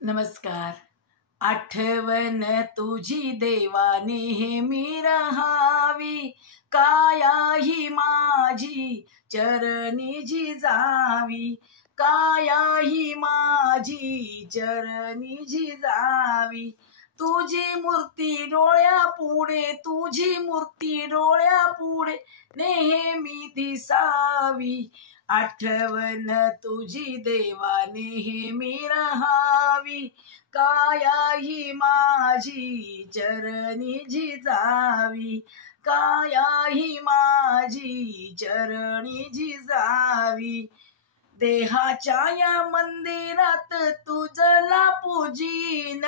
नमस्कार. आठवण तुझी देवा नेहमी रहावी, काया ही माझी चरणी जिजावी, काया ही माझी चरणी जिजावी. तुझी मूर्ती डोळ्यापुढे, तुझी मूर्ती डोळ्यापुढे नेहमी दिसावी. आठवण तुझी देवा नेहमी रहावी, काया ही माझी चरणी जिजावी, काया ही माझी चरणी जिजावी. देहाच्या या मंदिरात तुझला पूजीन,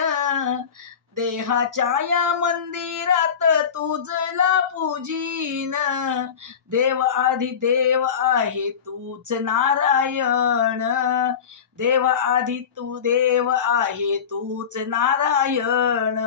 देहाच्या या मंदिरात तुझला पूजीन. देव आधी देव आहे तूच नारायण, देव आधी तू देव आहे तूच नारायण.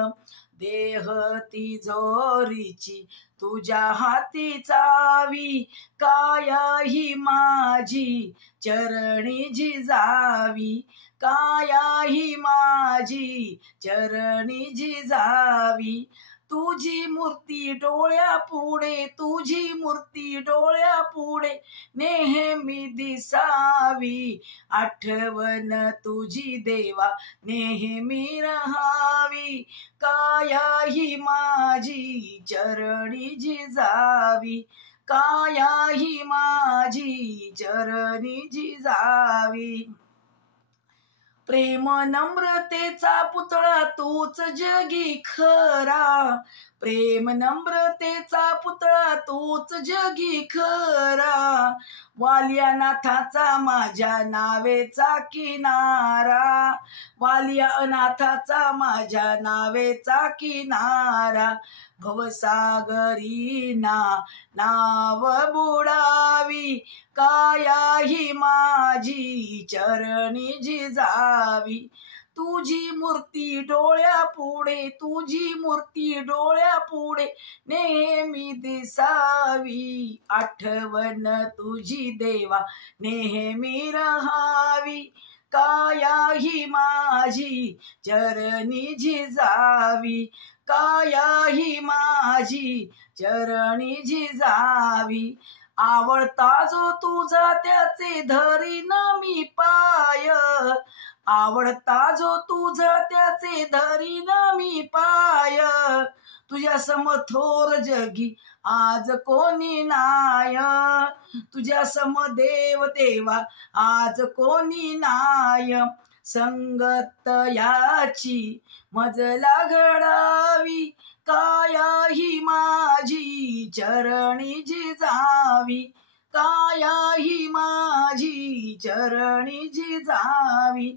देह तिजोरीची तुझ्या हाती चावी, काया ही माझी चरणी जिजावी, काया ही माझी चरणी जिजावी. तुझी मूर्ती डोळ्यापुढे, तुझी मूर्ती डोळ्यापुढे नेहमी दिसावी. आठवण तुझी देवा नेहमी रहावी, काया ही माझी चरणी जिजावी, काया ही माझी चरणी जिजावी. प्रेम नम्रतेचा पुतळा तूच जगी खरा, प्रेम नम्रतेचा पुतळा तूच जगी खरा. वालिया नाथाचा माझ्या नावेचा किनारा, वालिया अनाथाचा माझ्या नावेचा किनारा. भवसागरी नाव बुडावी, काया ही माझी चरणी जिजावी. तुझी मूर्ती डोळ्यापुढे, तुझी मूर्ती डोळ्यापुढे नेहमी दिसावी. आठवण तुझी देवा नेहमी रहावी, काया ही माझी चरणी जिजावी, काया ही माझी चरणी जिजावी. आवडता जो तुझा त्याचे धरीन मी पाय, आवडता जो तुझा त्याचे धरीन मी पाय. तुझ्या समथोर जगी आज कोणी नाय, तुझ्या समदेव देवा आज कोणी नाय. संगत याची मजला घडावी, काया ही माझी चरणी जिजावी, काया ही माझी चरणी जिजावी.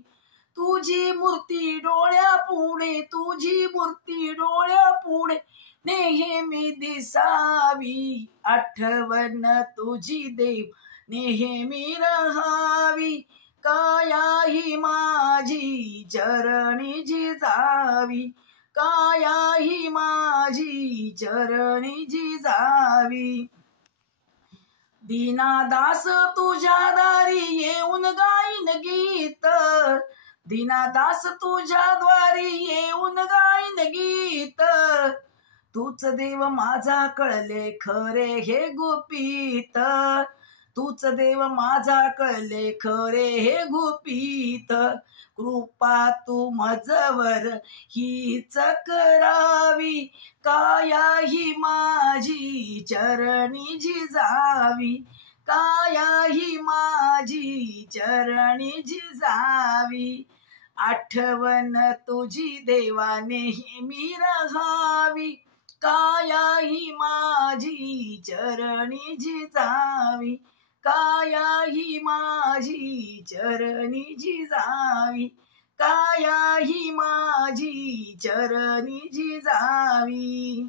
तुझी मूर्ती डोळ्यापुढे, तुझी मूर्ती डोळ्यापुढे नेहमी दिसावी. आठवण तुझी देव नेहमी रहावी, काया ही माझी चरणी जिजावी, काया ही माझी चरणी जिजावी. दीनादास तुझ्या दारी येऊन गाईन गीत, दीनादास तुझ्या द्वारी येऊन गाईन गीत. तूच देव माझा कळले खरे हे गुपित, तूच देव माझा कळले खरे हे गुपित. कृपा तू मजवर हीच करावी, काया ही माझी चरणी जिजावी, काया ही माझी चरणी जिजावी. आठवण तुझी देवा नेहमी रहावी, काया ही माझी चरणी जिजावी, काया ही माझी चरणी जिजावी, काया ही माझी चरणी जिजावी.